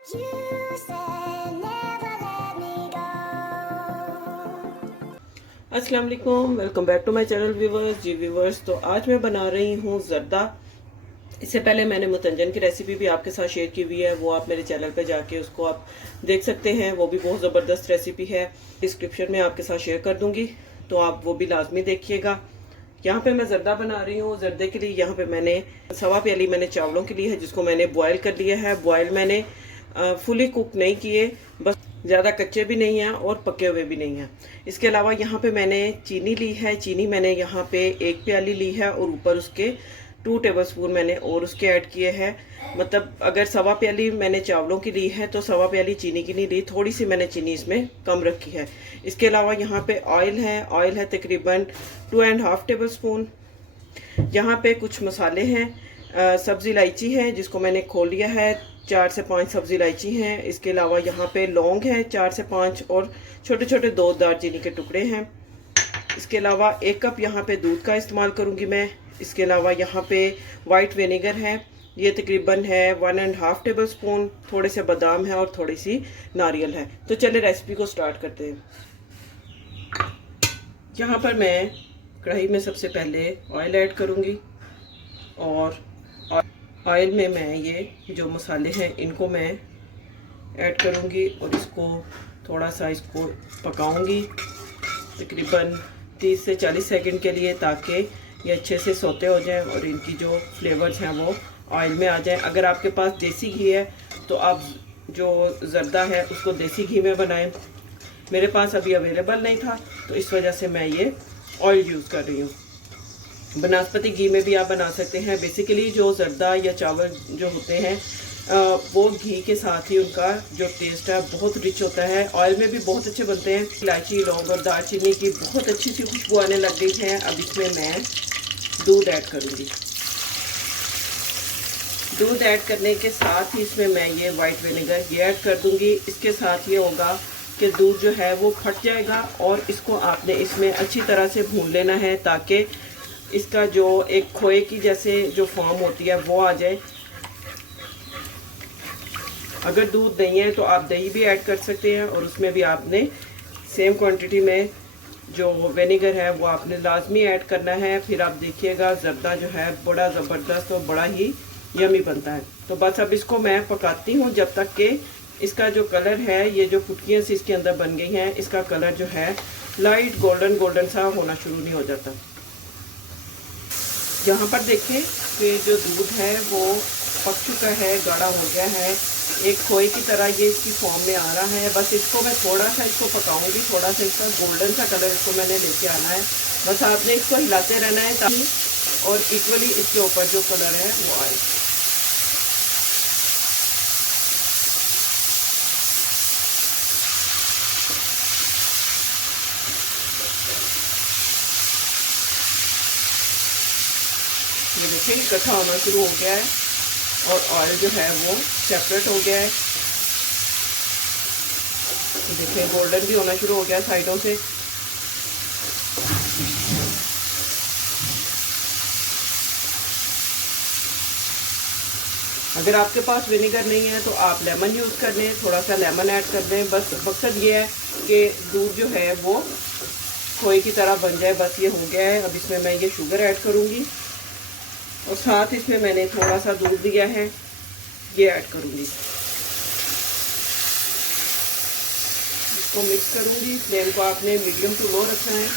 अस्सलाम वालेकुम, welcome back to my channel viewers. जी व्यूवर्स, तो आज मैं बना रही हूँ जर्दा। इससे पहले मैंने मुतंजन की रेसिपी भी आपके साथ शेयर की हुई है, वो आप मेरे चैनल पे जाके उसको आप देख सकते हैं। वो भी बहुत ज़बरदस्त रेसिपी है, डिस्क्रिप्शन में आपके साथ शेयर कर दूंगी, तो आप वो भी लाजमी देखिएगा। यहाँ पे मैं जर्दा बना रही हूँ। जर्दे के लिए यहाँ पे मैंने 1.25 प्याली मैंने चावलों के लिए है, जिसको मैंने बॉयल कर लिया है। बॉयल मैंने फुली कुक नहीं किए, बस ज़्यादा कच्चे भी नहीं हैं और पके हुए भी नहीं हैं। इसके अलावा यहाँ पे मैंने चीनी ली है। चीनी मैंने यहाँ पे 1 प्याली ली है और ऊपर उसके 2 टेबलस्पून मैंने और उसके ऐड किए हैं। मतलब अगर 1.25 प्याली मैंने चावलों की ली है तो 1.25 प्याली चीनी की नहीं ली, थोड़ी सी मैंने चीनी इसमें कम रखी है। इसके अलावा यहाँ पे ऑयल है तकरीबन 2.5 टेबलस्पून। यहाँ पे कुछ मसाले हैं। सब्ज़ी इलायची है जिसको मैंने खोल लिया है, 4 से 5 सब्ज़ी इलायची हैं। इसके अलावा यहाँ पे लौंग है 4 से 5 और छोटे छोटे 2 दालचीनी के टुकड़े हैं। इसके अलावा 1 कप यहाँ पे दूध का इस्तेमाल करूँगी मैं। इसके अलावा यहाँ पे वाइट विनेगर है, ये तकरीबन है 1.5 टेबलस्पून। थोड़े से बादाम है और थोड़ी सी नारियल है। तो चलिए रेसिपी को स्टार्ट करते हैं। यहाँ पर मैं कढ़ाई में सबसे पहले ऑयल ऐड करूँगी और ऑयल में मैं ये जो मसाले हैं इनको मैं ऐड करूँगी और इसको थोड़ा सा इसको पकाऊँगी तकरीबन 30 से 40 सेकंड के लिए, ताकि ये अच्छे से सोते हो जाएं और इनकी जो फ्लेवर्स हैं वो ऑयल में आ जाएं। अगर आपके पास देसी घी है तो आप जो जर्दा है उसको देसी घी में बनाएं। मेरे पास अभी अवेलेबल नहीं था तो इस वजह से मैं ये ऑयल यूज़ कर रही हूँ। बनस्पति घी में भी आप बना सकते हैं। बेसिकली जो जर्दा या चावल जो होते हैं वो घी के साथ ही उनका जो टेस्ट है बहुत रिच होता है। ऑयल में भी बहुत अच्छे बनते हैं। इलायची, लौंग और दालचीनी की बहुत अच्छी सी खुशबू आने लग गई है। अब इसमें मैं दूध ऐड करूँगी। दूध ऐड करने के साथ ही इसमें मैं ये वाइट विनेगर ये ऐड कर दूँगी। इसके साथ ये होगा कि दूध जो है वो फट जाएगा और इसको आपने इसमें अच्छी तरह से भून लेना है, ताकि इसका जो एक खोए की जैसे जो फॉर्म होती है वो आ जाए। अगर दूध नहीं है तो आप दही भी ऐड कर सकते हैं और उसमें भी आपने सेम क्वांटिटी में जो विनेगर है वो आपने लाजमी ऐड करना है। फिर आप देखिएगा जर्दा जो है बड़ा ज़बरदस्त और बड़ा ही यमी बनता है। तो बस अब इसको मैं पकाती हूँ जब तक कि इसका जो कलर है, ये जो फुटकियाँ सी इसके अंदर बन गई हैं, इसका कलर जो है लाइट गोल्डन सा होना शुरू नहीं हो जाता। यहाँ पर देखें कि जो दूध है वो पक चुका है, गाढ़ा हो गया है, एक खोए की तरह ये इसकी फॉर्म में आ रहा है। बस इसको मैं थोड़ा सा इसको पकाऊंगी, थोड़ा सा इसका गोल्डन सा कलर इसको मैंने लेके आना है। बस आपने इसको हिलाते रहना है ताकि और इक्वली इसके ऊपर जो कलर है वो आए। ये देखिए इकट्ठा होना शुरू हो गया है और ऑयल जो है वो सेपरेट हो गया है। देखिए गोल्डन भी होना शुरू हो गया है साइडों से। अगर आपके पास विनेगर नहीं है तो आप लेमन यूज़ कर लें, थोड़ा सा लेमन ऐड कर दें। बस मकसद ये है कि दूध जो है वो खोए की तरह बन जाए। बस ये हो गया है। अब इसमें मैं ये शुगर ऐड करूँगी और साथ इसमें मैंने थोड़ा सा दूध दिया है, ये ऐड करूँगी। इसको मिक्स करूँगी। फ्लेम को आपने मीडियम टू लो रखना है।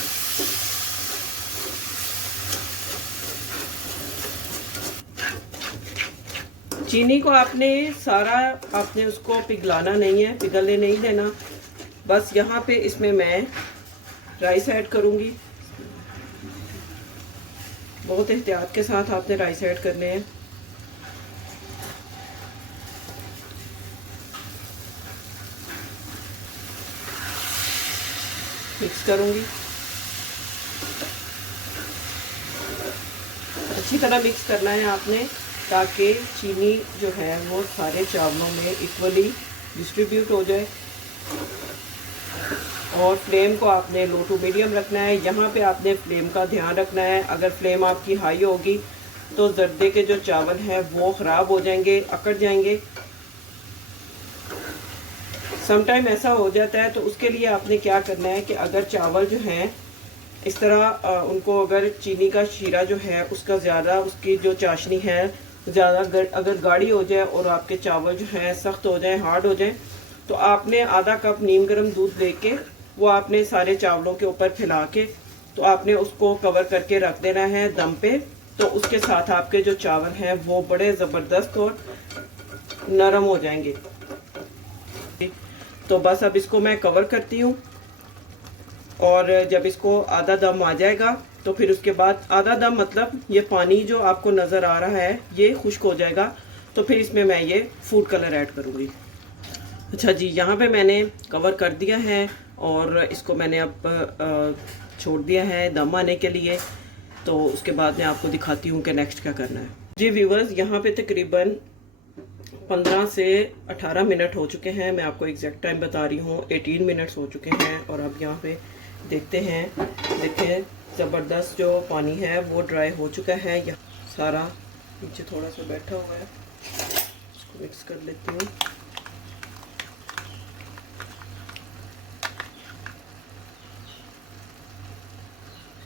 चीनी को आपने सारा आपने उसको पिघलाना नहीं है, पिघलने नहीं देना। बस यहाँ पे इसमें मैं राइस ऐड करूँगी। बहुत एहतियात के साथ आपने राइस ऐड करने हैं। मिक्स करूँगी, अच्छी तरह मिक्स करना है आपने, ताकि चीनी जो है वो सारे चावलों में इक्वली डिस्ट्रीब्यूट हो जाए। और फ्लेम को आपने लो टू मीडियम रखना है। यहाँ पे आपने फ्लेम का ध्यान रखना है। अगर फ्लेम आपकी हाई होगी तो जर्दे के जो चावल हैं वो ख़राब हो जाएंगे, अकड़ जाएंगे। सम टाइम ऐसा हो जाता है, तो उसके लिए आपने क्या करना है कि अगर चावल जो हैं इस तरह उनको अगर चीनी का शीरा जो है उसका ज़्यादा, उसकी जो चाशनी है ज़्यादा अगर गाढ़ी हो जाए और आपके चावल जो है सख्त हो जाए, हार्ड हो जाए, तो आपने आधा कप नीम गर्म दूध लेके वो आपने सारे चावलों के ऊपर फैला के तो आपने उसको कवर करके रख देना है दम पे। तो उसके साथ आपके जो चावल हैं वो बड़े ज़बरदस्त और नरम हो जाएंगे। तो बस अब इसको मैं कवर करती हूँ, और जब इसको आधा दम आ जाएगा तो फिर उसके बाद आधा दम मतलब ये पानी जो आपको नज़र आ रहा है ये खुश्क हो जाएगा, तो फिर इसमें मैं ये फूड कलर ऐड करूँगी। अच्छा जी, यहाँ पे मैंने कवर कर दिया है और इसको मैंने अब छोड़ दिया है दम आने के लिए। तो उसके बाद मैं आपको दिखाती हूँ कि नेक्स्ट क्या करना है। जी व्यूवर्स, यहाँ पे तकरीबन 15 से 18 मिनट हो चुके हैं। मैं आपको एग्जैक्ट टाइम बता रही हूँ, 18 मिनट्स हो चुके हैं। और अब यहाँ पे देखते हैं, देखें ज़बरदस्त जो पानी है वो ड्राई हो चुका है। यहाँ सारा नीचे थोड़ा सा बैठा हुआ है, इसको मिक्स कर लेती हूँ।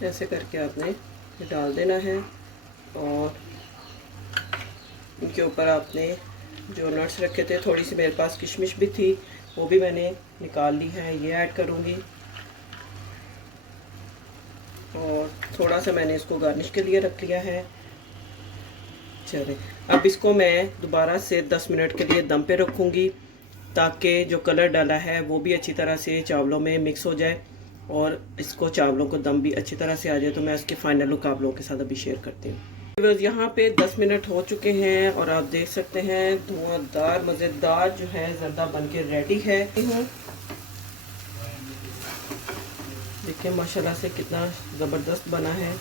ऐसे करके आपने डाल देना है, और इनके ऊपर आपने जो नट्स रखे थे, थोड़ी सी मेरे पास किशमिश भी थी, वो भी मैंने निकाल ली है, ये ऐड करूँगी। और थोड़ा सा मैंने इसको गार्निश के लिए रख लिया है। चले, अब इसको मैं दोबारा से 10 मिनट के लिए दम पे रखूँगी, ताकि जो कलर डाला है वो भी अच्छी तरह से चावलों में मिक्स हो जाए और इसको चावलों को दम भी अच्छी तरह से आ जाए। तो मैं इसके फाइनल लुक आप लोगों के साथ अभी शेयर करती हूँ। यहाँ पे 10 मिनट हो चुके हैं और आप देख सकते हैं धुआंधार मज़ेदार जो है ज़र्दा बन के रेडी है। देखिए माशाल्लाह से कितना ज़बरदस्त बना है।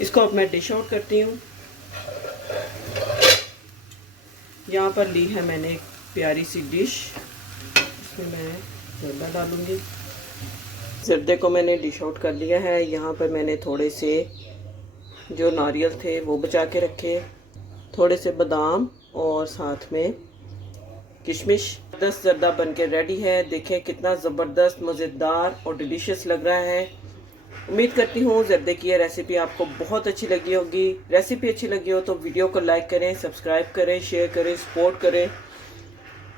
इसको अब मैं डिश आउट करती हूँ। यहाँ पर ली है मैंने एक प्यारी सी डिश, इसमें मैं ज़र्दा डालूँगी। ज़र्दे को मैंने डिश आउट कर लिया है। यहाँ पर मैंने थोड़े से जो नारियल थे वो बचा के रखे, थोड़े से बादाम और साथ में किशमिश। 10 ज़र्दा बन के रेडी है। देखें कितना ज़बरदस्त मज़ेदार और डिलीशियस लग रहा है। उम्मीद करती हूँ ज़र्दे की ये रेसिपी आपको बहुत अच्छी लगी होगी। रेसिपी अच्छी लगी हो तो वीडियो को लाइक करें, सब्सक्राइब करें, शेयर करें, सपोर्ट करें,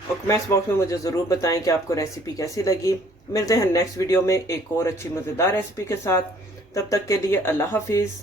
और कमेंट्स बॉक्स में मुझे ज़रूर बताएं कि आपको रेसिपी कैसी लगी। मिलते हैं नेक्स्ट वीडियो में एक और अच्छी मज़ेदार रेसिपी के साथ। तब तक के लिए अल्लाह हाफिज़।